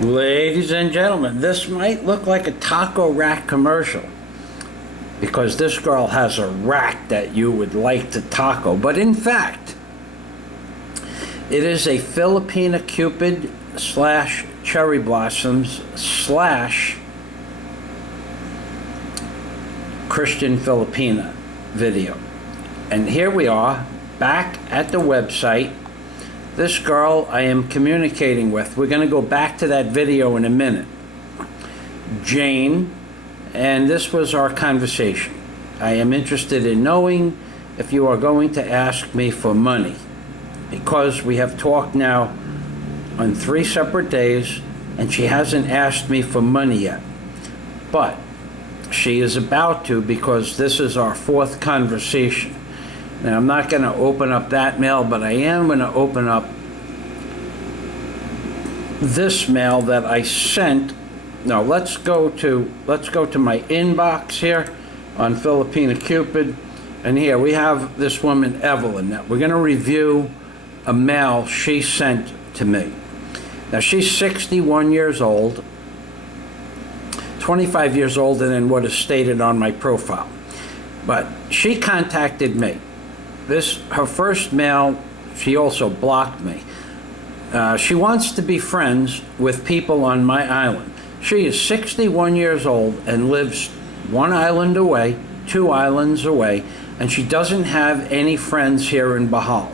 Ladies and gentlemen, this might look like a taco rack commercial because this girl has a rack that you would like to taco, but in fact, it is a Filipina Cupid slash cherry blossoms slash Christian Filipina video. And here we are back at the website. This girl I am communicating with, we're going to go back to that video in a minute, Jane, and this was our conversation. I am interested in knowing if you are going to ask me for money, because we have talked now on 3 separate days and she hasn't asked me for money yet, but she is about to, because this is our 4th conversation. Now, I'm not going to open up that mail, but I am going to open up this mail that I sent. Now, let's go to my inbox here on Filipina Cupid, and here we have this woman Evelyn. Now, we're going to review a mail she sent to me. Now, she's 61 years old, 25 years older than what is stated on my profile, but she contacted me. Her first mail, she also blocked me. She wants to be friends with people on my island. She is 61 years old and lives 1 island away, 2 islands away, and she doesn't have any friends here in Bohol.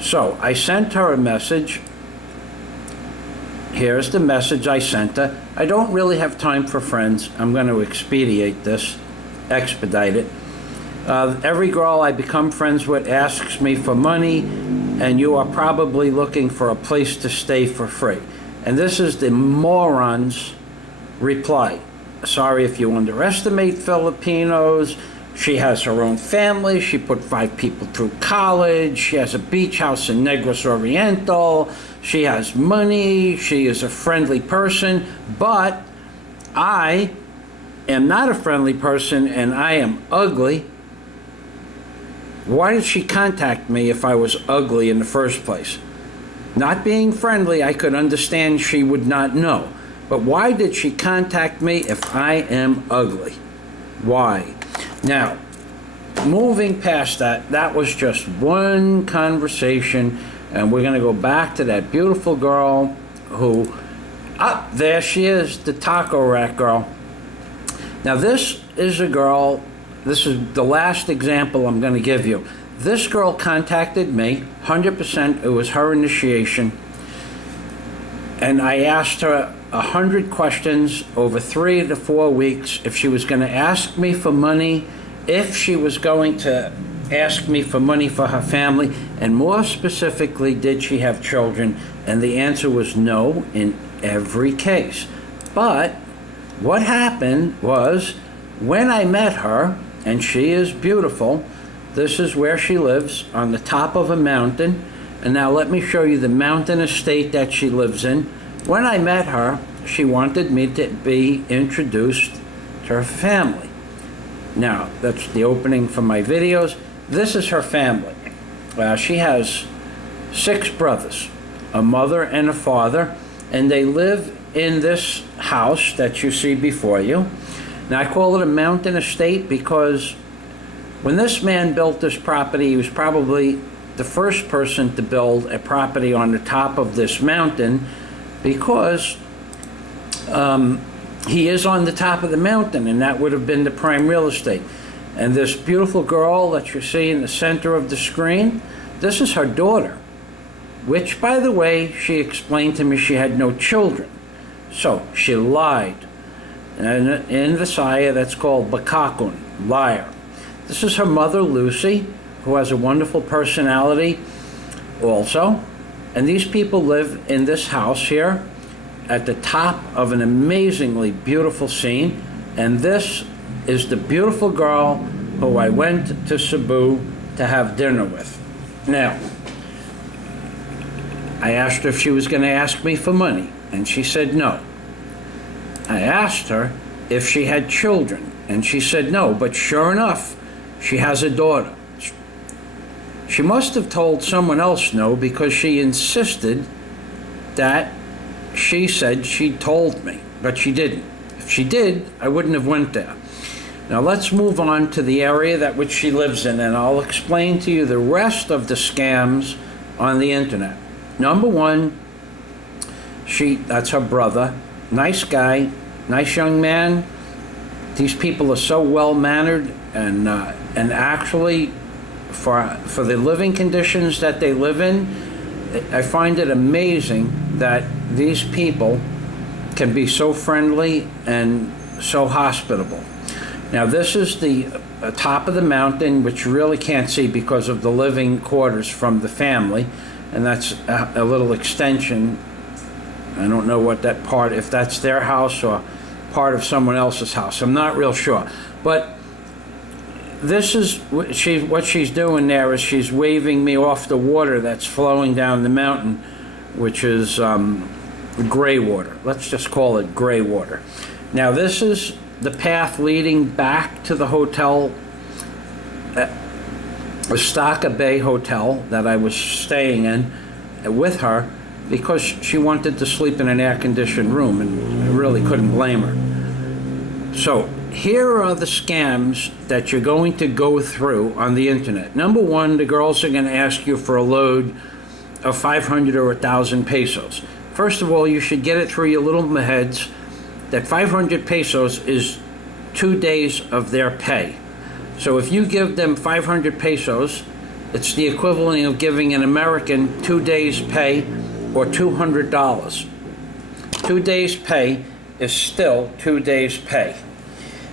So I sent her a message. Here's the message I sent her. I don't really have time for friends. I'm going to expedite it. Every girl I become friends with asks me for money, and you are probably looking for a place to stay for free. And this is the moron's reply. Sorry if you underestimate Filipinos. She has her own family. She put 5 people through college. She has a beach house in Negros Oriental. She has money. She is a friendly person. But I am not a friendly person, and I am ugly. Why did she contact me if I was ugly in the first place? Not being friendly, I could understand she would not know. But why did she contact me if I am ugly? Why? Now, moving past that, that was just one conversation, and we're going to go back to that beautiful girl who, there she is, the taco rack girl. Now, this is a girl. This is the last example I'm going to give you. This girl contacted me, 100%, it was her initiation, and I asked her 100 questions over 3 to 4 weeks if she was going to ask me for money, if she was going to ask me for money for her family, and more specifically, did she have children? And the answer was no in every case. But what happened was, when I met her, and she is beautiful. This is where she lives, on the top of a mountain. And now let me show you the mountain estate that she lives in. When I met her, she wanted me to be introduced to her family. Now, that's the opening for my videos. This is her family. She has 6 brothers, a mother and a father, and they live in this house that you see before you. Now, I call it a mountain estate because when this man built this property, he was probably the first person to build a property on the top of this mountain, because he is on the top of the mountain, and that would have been the prime real estate. And this beautiful girl that you see in the center of the screen, this is her daughter, which, by the way, she explained to me she had no children. So she lied. And in Visaya, that's called bakakon, liar. This is her mother, Lucy, who has a wonderful personality also. And these people live in this house here at the top of an amazingly beautiful scene. And this is the beautiful girl who I went to Cebu to have dinner with. Now, I asked her if she was going to ask me for money, and she said no. I asked her if she had children, and she said no, but sure enough, she has a daughter. She must have told someone else no, because she insisted that she said she told me, but she didn't. If she did, I wouldn't have went there. Now let's move on to the area that which she lives in, and I'll explain to you the rest of the scams on the internet. Number one, that's her brother. Nice guy, nice young man. These people are so well-mannered, and actually, for the living conditions that they live in, I find it amazing that these people can be so friendly and so hospitable. Now this is the top of the mountain, which you really can't see because of the living quarters from the family, and that's a little extension. I don't know what that part, if that's their house or part of someone else's house. I'm not real sure. But this is what she's doing there is she's waving me off the water that's flowing down the mountain, which is gray water. Let's just call it gray water. Now this is the path leading back to the hotel, Estaca Bay Hotel, that I was staying in with her, because she wanted to sleep in an air-conditioned room, and I really couldn't blame her. So here are the scams that you're going to go through on the internet. Number one, the girls are going to ask you for a load of 500 or 1,000 pesos. First of all, you should get it through your little heads that 500 pesos is 2 days of their pay. So if you give them 500 pesos, it's the equivalent of giving an American 2 days pay, or $200. 2 days pay is still 2 days pay.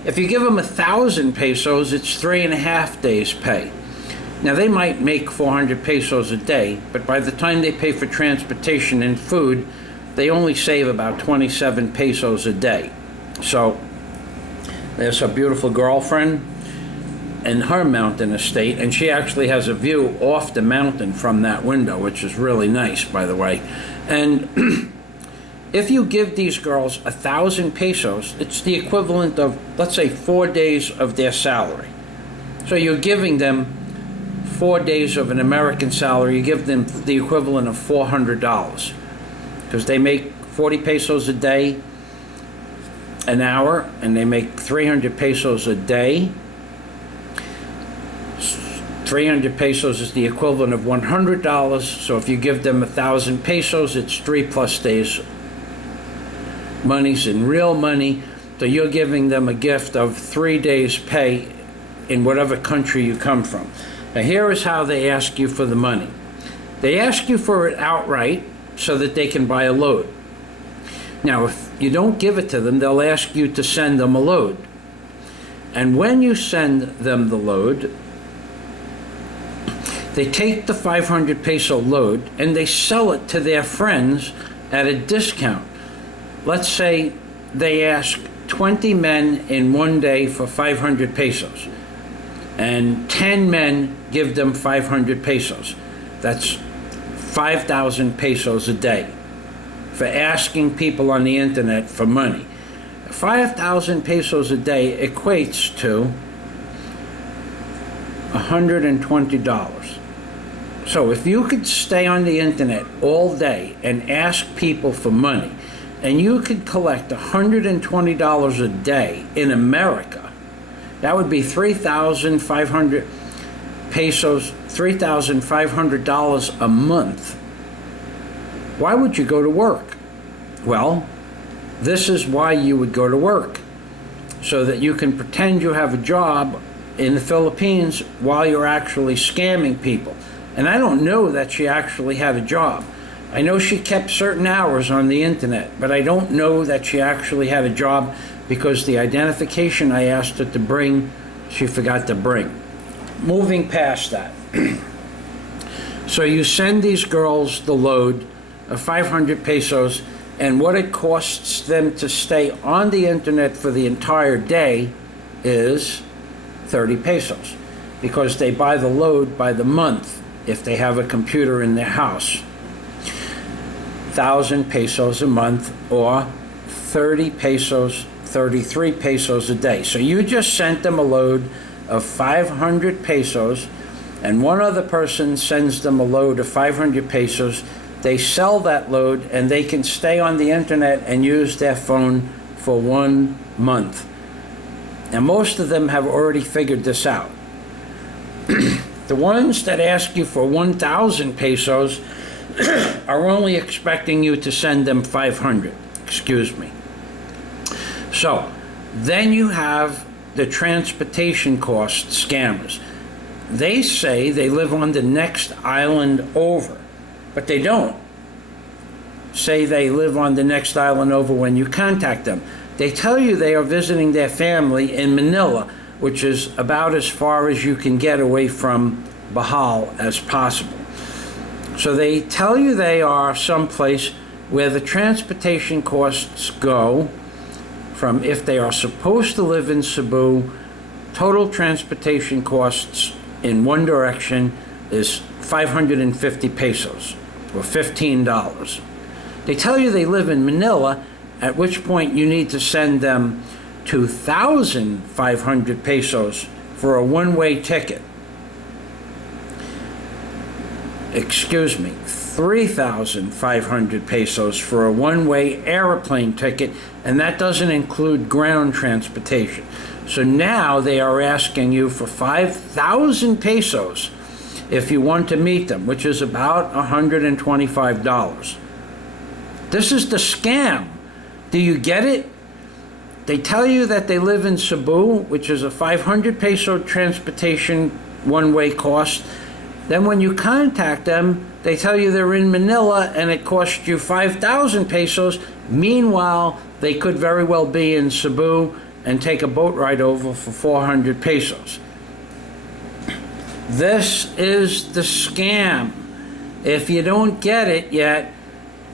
If you give them 1,000 pesos, it's 3.5 days pay. Now they might make 400 pesos a day, but by the time they pay for transportation and food, they only save about 27 pesos a day. So there's her beautiful girlfriend and her mountain estate, and she actually has a view off the mountain from that window, which is really nice, by the way. And if you give these girls 1,000 pesos, it's the equivalent of, let's say, 4 days of their salary. So you're giving them 4 days of an American salary. You give them the equivalent of $400, because they make 40 pesos a day an hour, and they make 300 pesos a day. 300 pesos is the equivalent of $100, so if you give them 1,000 pesos, it's 3+ days. Money's in real money, so you're giving them a gift of 3 days' pay in whatever country you come from. Now here is how they ask you for the money. They ask you for it outright so that they can buy a load. Now if you don't give it to them, they'll ask you to send them a load. And when you send them the load, they take the 500 peso load and they sell it to their friends at a discount. Let's say they ask 20 men in one day for 500 pesos, and 10 men give them 500 pesos. That's 5,000 pesos a day for asking people on the internet for money. 5,000 pesos a day equates to $120. So if you could stay on the internet all day and ask people for money, and you could collect $120 a day in America, that would be 3,500 pesos, $3,500 a month. Why would you go to work? Well, this is why you would go to work, so that you can pretend you have a job in the Philippines while you're actually scamming people. And I don't know that she actually had a job. I know she kept certain hours on the internet, but I don't know that she actually had a job, because the identification I asked her to bring, she forgot to bring. Moving past that. So you send these girls the load of 500 pesos, and what it costs them to stay on the internet for the entire day is 30 pesos, because they buy the load by the month if they have a computer in their house. 1,000 pesos a month, or 30 pesos, 33 pesos a day. So you just sent them a load of 500 pesos, and one other person sends them a load of 500 pesos. They sell that load, and they can stay on the internet and use their phone for 1 month. And most of them have already figured this out. The ones that ask you for 1,000 pesos are only expecting you to send them 500. Excuse me. So, then you have the transportation cost scammers. They say they live on the next island over, but they don't say they live on the next island over when you contact them. They tell you they are visiting their family in Manila, which is about as far as you can get away from Bohol as possible. So they tell you they are someplace where the transportation costs go from, if they are supposed to live in Cebu, total transportation costs in one direction is 550 pesos, or $15. They tell you they live in Manila, at which point you need to send them 2,500 pesos for a one-way ticket. Excuse me, 3,500 pesos for a one-way airplane ticket, and that doesn't include ground transportation. So now they are asking you for 5,000 pesos if you want to meet them, which is about $125. This is the scam. Do you get it? They tell you that they live in Cebu, which is a 500 peso transportation one-way cost. Then when you contact them, they tell you they're in Manila and it costs you 5,000 pesos. Meanwhile, they could very well be in Cebu and take a boat ride over for 400 pesos. This is the scam. If you don't get it yet,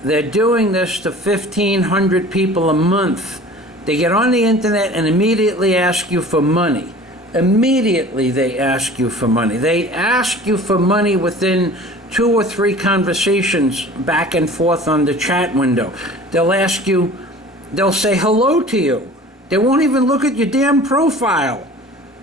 they're doing this to 1,500 people a month. They get on the internet and immediately ask you for money. Immediately they ask you for money. They ask you for money within 2 or 3 conversations back and forth on the chat window. They'll ask you, they'll say hello to you. They won't even look at your damn profile.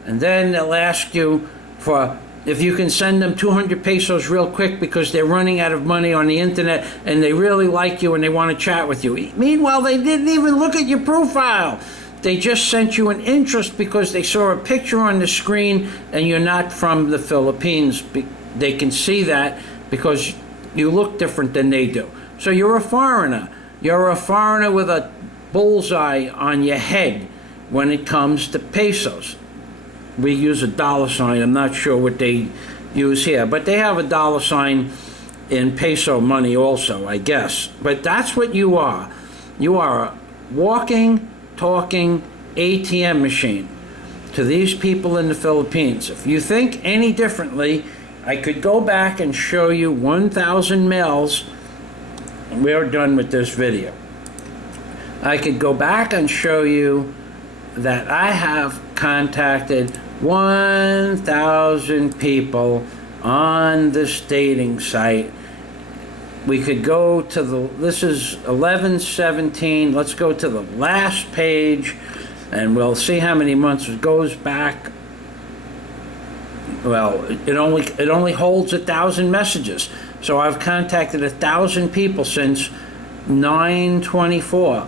And then they'll ask you for, if you can send them 200 pesos real quick because they're running out of money on the internet and they really like you and they want to chat with you. Meanwhile, they didn't even look at your profile. They just sent you an interest because they saw a picture on the screen and you're not from the Philippines. They can see that because you look different than they do. So you're a foreigner. You're a foreigner with a bullseye on your head when it comes to pesos. We use a dollar sign. I'm not sure what they use here, but they have a dollar sign in peso money also, I guess. But that's what you are. You are a walking, talking ATM machine to these people in the Philippines. If you think any differently, I could go back and show you 1,000 mails. We're done with this video. I could go back and show you that I have contacted 1,000 people on this dating site. We could go to this is 11/17. Let's go to the last page and we'll see how many months it goes back. Well, it only holds 1,000 messages. So I've contacted 1,000 people since 9/24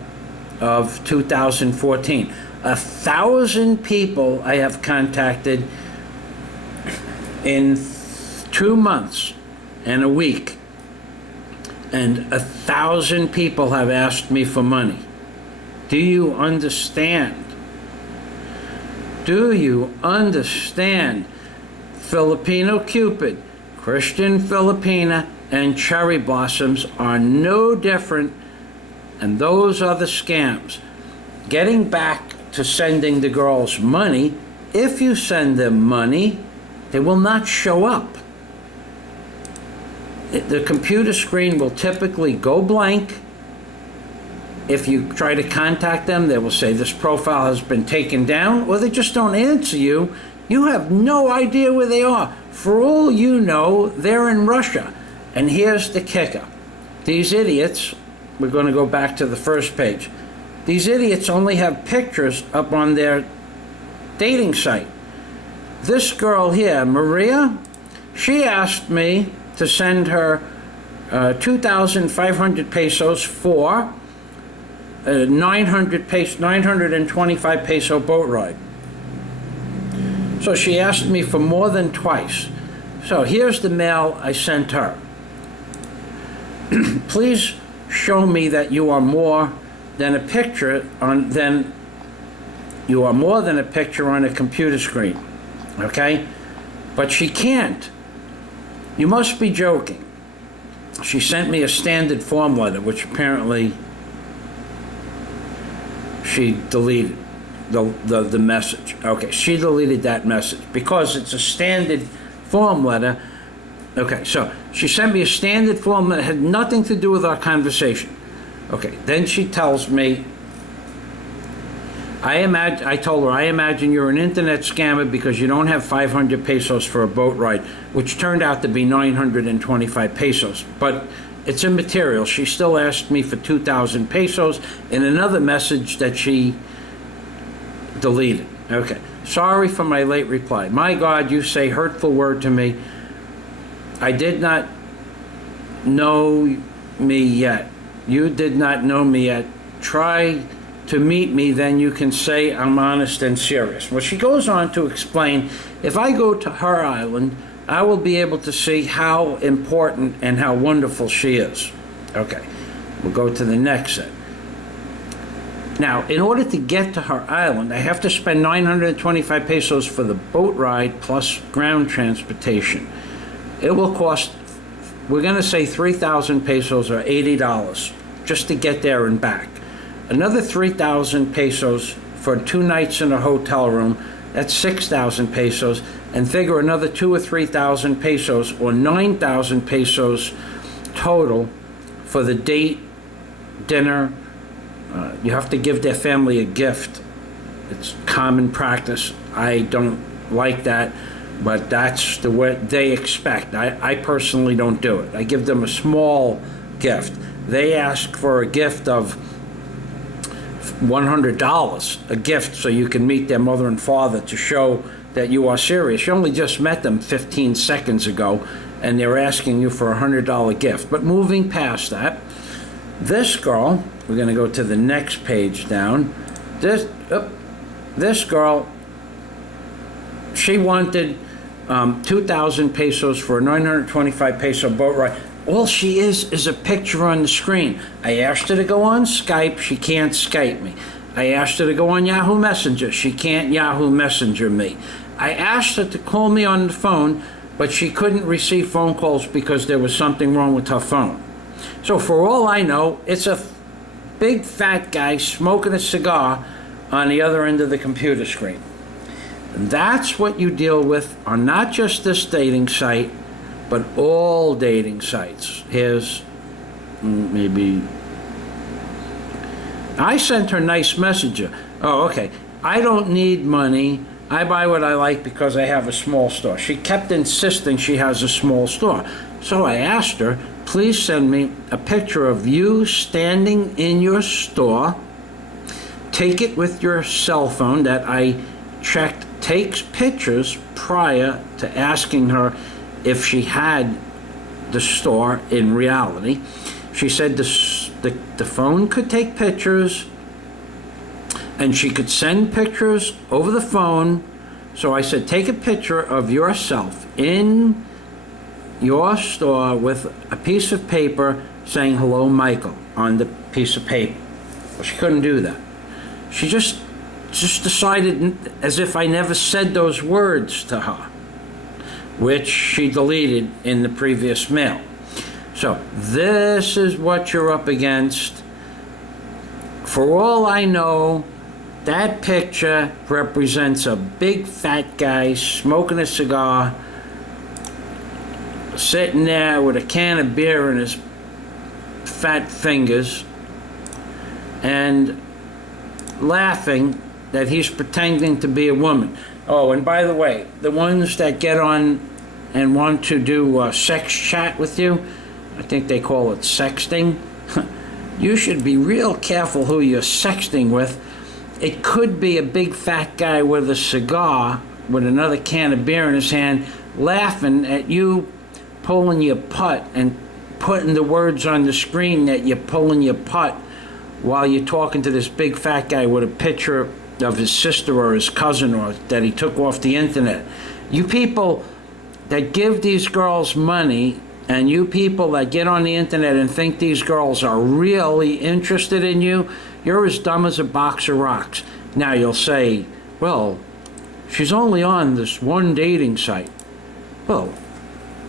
of 2014. 1,000 people I have contacted in 2 months and a week. And 1,000 people have asked me for money. Do you understand? Do you understand? Filipino Cupid, Christian Filipina, and Cherry Blossoms are no different, and those are the scams. Getting back to sending the girls money, if you send them money, they will not show up. The computer screen will typically go blank. If you try to contact them, they will say this profile has been taken down, or they just don't answer you. You have no idea where they are. For all you know, they're in Russia. And here's the kicker. These idiots, we're going to go back to the first page. These idiots only have pictures up on their dating site. This girl here, Maria, she asked me to send her 2,500 pesos for a 925 peso boat ride. So she asked me for more than twice. So here's the mail I sent her. Please show me that you are more than a picture on a computer screen. Okay? But she can't. You must be joking. She sent me a standard form letter, which apparently she deleted the message. Okay, she deleted that message because it's a standard form letter. Okay, so she sent me a standard form that had nothing to do with our conversation. Okay, then she tells me, I told her, I imagine you're an internet scammer because you don't have 500 pesos for a boat ride, which turned out to be 925 pesos. But it's immaterial. She still asked me for 2,000 pesos in another message that she deleted. Okay. Sorry for my late reply. My God, you say hurtful word to me. I did not know me yet. You did not know me yet. Try to meet me, then you can say I'm honest and serious. Well, she goes on to explain, if I go to her island, I will be able to see how important and how wonderful she is. Okay, we'll go to the next set. Now, in order to get to her island, I have to spend 925 pesos for the boat ride plus ground transportation. It will cost, we're going to say 3,000 pesos or $80 just to get there and back. Another 3,000 pesos for 2 nights in a hotel room, that's 6,000 pesos, and figure another 2,000 or 3,000 pesos or 9,000 pesos total for the date, dinner. You have to give their family a gift. It's common practice. I don't like that, but that's the way they expect. I personally don't do it. I give them a small gift. They ask for a gift of $100, a gift so you can meet their mother and father to show that you are serious. You only just met them 15 seconds ago, and they're asking you for a $100 gift. But moving past that, this girl, we're going to go to the next page down. This girl, she wanted 2,000 pesos for a 925 peso boat ride. All she is a picture on the screen. I asked her to go on Skype. She can't Skype me. I asked her to go on Yahoo Messenger. She can't Yahoo Messenger me. I asked her to call me on the phone, but she couldn't receive phone calls because there was something wrong with her phone. So for all I know, it's a big fat guy smoking a cigar on the other end of the computer screen. And that's what you deal with on not just this dating site, but all dating sites. Here's maybe. I sent her nice messenger. Oh, okay. I don't need money. I buy what I like because I have a small store. She kept insisting she has a small store. So I asked her, please send me a picture of you standing in your store. Take it with your cell phone that I checked takes pictures prior to asking her if she had the store in reality. She said the phone could take pictures and she could send pictures over the phone. So I said, take a picture of yourself in your store with a piece of paper saying hello Michael on the piece of paper. Well, she couldn't do that. She just decided as if I never said those words to her, which she deleted in the previous mail. So this is what you're up against. For all I know, that picture represents a big fat guy smoking a cigar, sitting there with a can of beer in his fat fingers, and laughing that he's pretending to be a woman. Oh, and by the way, the ones that get on and want to do sex chat with you, I think they call it sexting. You should be real careful who you're sexting with. It could be a big fat guy with a cigar with another can of beer in his hand, laughing at you pulling your putt and putting the words on the screen that you're pulling your putt while you're talking to this big fat guy with a picture of his sister or his cousin or that he took off the internet. You people that give these girls money and you people that get on the internet and think these girls are really interested in you, you're as dumb as a box of rocks. Now you'll say, well, she's only on this one dating site. Well,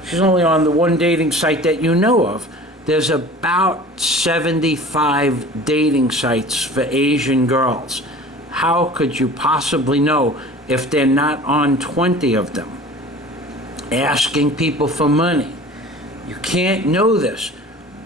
she's only on the one dating site that you know of. There's about 75 dating sites for Asian girls. How could you possibly know if they're not on 20 of them? Asking people for money. You can't know this.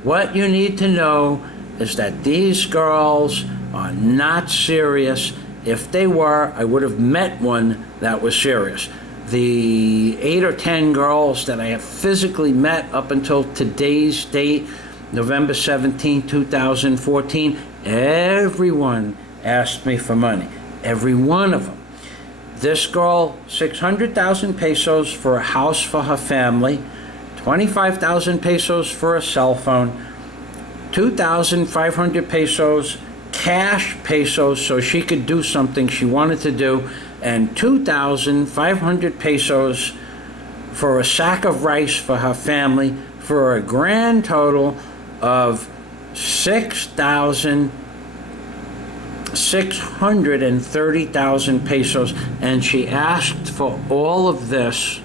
What you need to know is that these girls are not serious. If they were, I would have met one that was serious. The 8 or 10 girls that I have physically met up until today's date, November 17, 2014, everyone asked me for money. Every one of them. This girl, 600,000 pesos for a house for her family, 25,000 pesos for a cell phone, 2,500 pesos cash pesos so she could do something she wanted to do, and 2,500 pesos for a sack of rice for her family, for a grand total of 630,000 pesos. And she asked for all of this,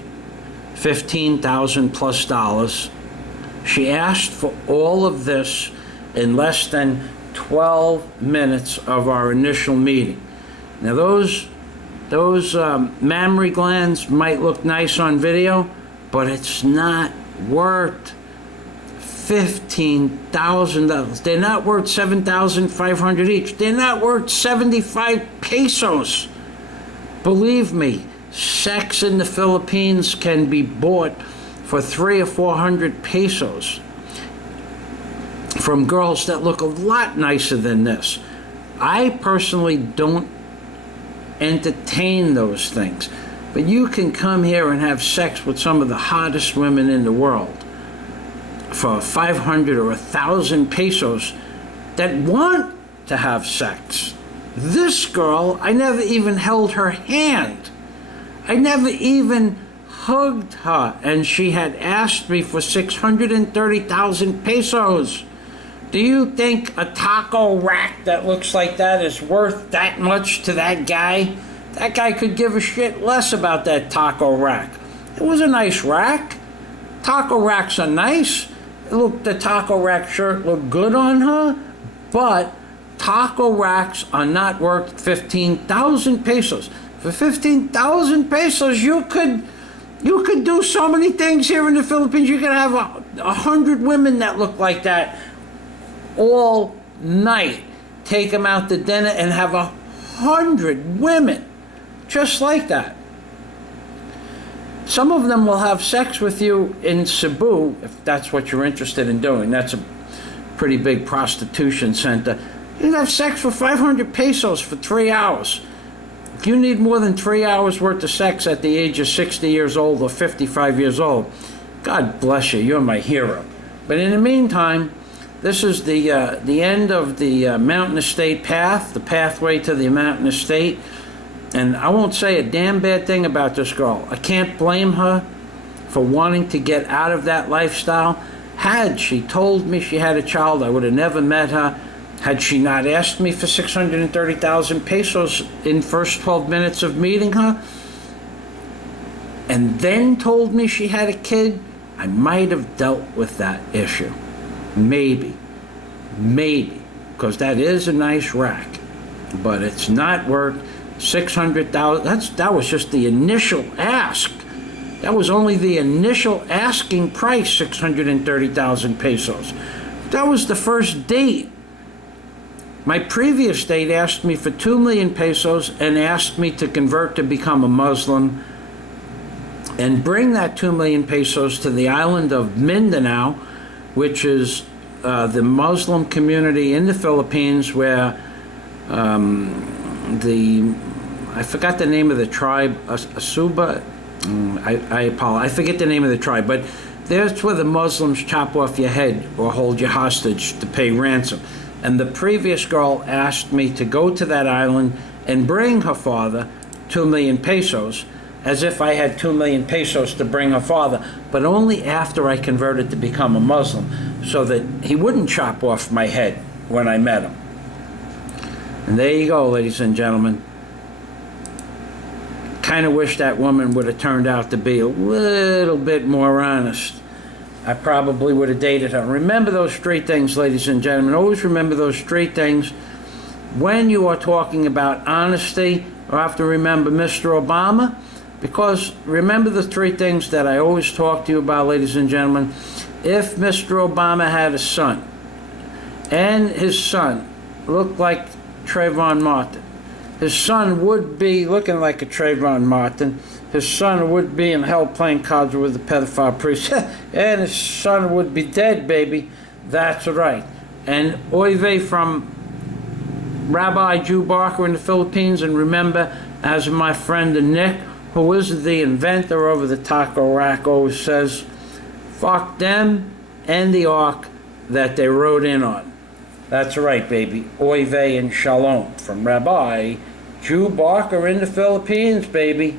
$15,000 plus dollars. She asked for all of this in less than 12 minutes of our initial meeting. Now those mammary glands might look nice on video, but it's not worth $15,000. They're not worth 7,500 each. They're not worth 75 pesos. Believe me, sex in the Philippines can be bought for 300 or 400 pesos from girls that look a lot nicer than this. I personally don't entertain those things, but you can come here and have sex with some of the hottest women in the world for 500 or 1,000 pesos that want to have sex. This girl, I never even held her hand. I never even hugged her, and she had asked me for 630,000 pesos. Do you think a taco rack that looks like that is worth that much to that guy? That guy could give a shit less about that taco rack. It was a nice rack. Taco racks are nice. Look, the taco rack shirt looked good on her, but taco racks are not worth 15,000 pesos. For 15,000 pesos, you could do so many things here in the Philippines. You could have 100 women that look like that all night. Take them out to dinner and have 100 women just like that. Some of them will have sex with you in Cebu, if that's what you're interested in doing. That's a pretty big prostitution center. You can have sex for 500 pesos for 3 hours. If you need more than 3 hours worth of sex at the age of 60 years old or 55 years old, God bless you, you're my hero. But in the meantime, this is the end of the Mountain Estate path, the pathway to the Mountain Estate. And I won't say a damn bad thing about this girl. I can't blame her for wanting to get out of that lifestyle. Had she told me she had a child, I would have never met her. Had she not asked me for 630,000 pesos in first 12 minutes of meeting her, and then told me she had a kid, I might have dealt with that issue. Maybe, because that is a nice rack, but it's not worth 600,000. That was just the initial ask. That was only the initial asking price, 630,000 pesos. That was the first date. My previous date asked me for 2 million pesos and asked me to convert to become a Muslim and bring that 2 million pesos to the island of Mindanao, which is the Muslim community in the Philippines where I forgot the name of the tribe, Asuba. I apologize. I forget the name of the tribe, but There's where the Muslims chop off your head or hold you hostage to pay ransom. And the previous girl asked me to go to that island and bring her father 2 million pesos, as if I had 2 million pesos to bring her father, but only after I converted to become a Muslim, so that he wouldn't chop off my head when I met him. And there you go, ladies and gentlemen. Kind of wish that woman would have turned out to be a little bit more honest. I probably would have dated her. Remember those three things, ladies and gentlemen. Always remember those three things. When you are talking about honesty, you have to remember Mr. Obama, because remember the three things that I always talk to you about, ladies and gentlemen. If Mr. Obama had a son, and his son looked like Trayvon Martin, his son would be looking like a Trayvon Martin. His son would be in hell playing cards with the pedophile priest. And his son would be dead, baby. That's right. And oy vey from Rabbi Jew Barker in the Philippines. And remember, as my friend Nick, who is the inventor of the taco rack, always says, fuck them and the ark that they rode in on. That's right, baby. Oy vey and shalom from Rabbi Jew Barker in the Philippines, baby.